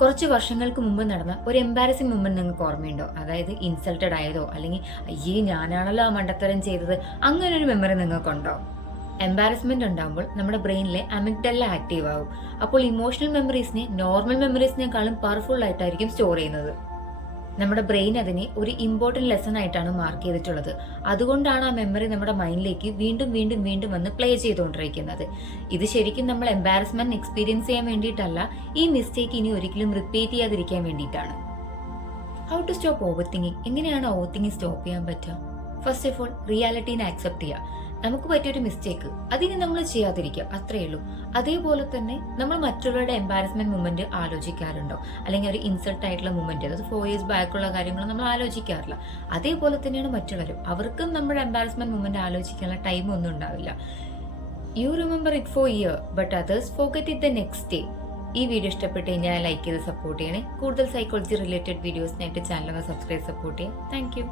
കുറച്ച് വർഷങ്ങൾക്ക് മുമ്പ് നടന്ന ഒരു എംബാരസിംഗ് മൊമെന്റ് നിങ്ങൾക്ക് ഓർമ്മയുണ്ടോ? അതായത് ഇൻസൾട്ടഡ് ആയതോ അല്ലെങ്കിൽ അയ്യേ ഞാനാണല്ലോ ആ മണ്ടത്തരം ചെയ്തത്, അങ്ങനെ ഒരു മെമ്മറി നിങ്ങൾക്കുണ്ടോ? എംബാരസ്മെന്റ് ഉണ്ടാകുമ്പോൾ നമ്മുടെ ബ്രെയിനിലെ അമിഗ്ഡല്ല ആക്റ്റീവ് ആകും. അപ്പോൾ ഇമോഷണൽ മെമ്മറീസിനെ നോർമൽ മെമ്മറീസിനേക്കാളും പവർഫുൾ ആയിട്ടായിരിക്കും സ്റ്റോർ ചെയ്യുന്നത്. നമ്മുടെ ബ്രെയിൻ അതിനെ ഒരു ഇമ്പോർട്ടൻറ്റ് ലെസൺ ആയിട്ടാണ് മാർക്ക് ചെയ്തിട്ടുള്ളത്. അതുകൊണ്ടാണ് ആ മെമ്മറി നമ്മുടെ മൈൻഡിലേക്ക് വീണ്ടും വീണ്ടും വീണ്ടും വന്ന് പ്ലേ ചെയ്തുകൊണ്ടിരിക്കുന്നത്. ഇത് ശരിക്കും നമ്മൾ എംബാരസ്മെന്റ് എക്സ്പീരിയൻസ് ചെയ്യാൻ വേണ്ടിയിട്ടല്ല, ഈ മിസ്റ്റേക്ക് ഇനി ഒരിക്കലും റിപ്പീറ്റ് ചെയ്യാതിരിക്കാൻ വേണ്ടിയിട്ടാണ്. How to stop overthinking? എങ്ങനെയാണ് ഓവർ തിങ്കിങ് സ്റ്റോപ്പ് ചെയ്യാൻ പറ്റുക? ഫസ്റ്റ് ഓഫ് ഓൾ, റിയാലിറ്റീനെ അക്സെപ്റ്റ് ചെയ്യുക. നമുക്ക് പറ്റിയൊരു മിസ്റ്റേക്ക്, അതിന് നമ്മൾ ചെയ്യാതിരിക്കുക, അത്രയേ ഉള്ളൂ. അതേപോലെ തന്നെ നമ്മൾ മറ്റുള്ളവരുടെ എംബാരസ്മെന്റ് മൊമെന്റ് ആലോചിക്കാറുണ്ടോ? അല്ലെങ്കിൽ ഒരു ഇൻസൾട്ട് ആയിട്ടുള്ള മൊമെന്റ്, അതായത് 4 years ബാക്കുള്ള കാര്യങ്ങൾ നമ്മൾ ആലോചിക്കാറില്ല. അതേപോലെ തന്നെയാണ് മറ്റുള്ളവരും. അവർക്കും നമ്മുടെ എംബാരസ്മെന്റ് മൊമെന്റ് ആലോചിക്കാനുള്ള ടൈം ഒന്നും ഉണ്ടാവില്ല. You remember it for year but others forget it the next day. ഈ വീഡിയോ ഇഷ്ടപ്പെട്ട് കഴിഞ്ഞാൽ ലൈക്ക് ചെയ്ത് സപ്പോർട്ട് ചെയ്യണേ. കൂടുതൽ സൈക്കോളജി റിലേറ്റഡ് വീഡിയോസിനായിട്ട് ചാനൽ ഒന്ന് സബ്സ്ക്രൈബ് സപ്പോർട്ട് ചെയ്യാം. Thank you.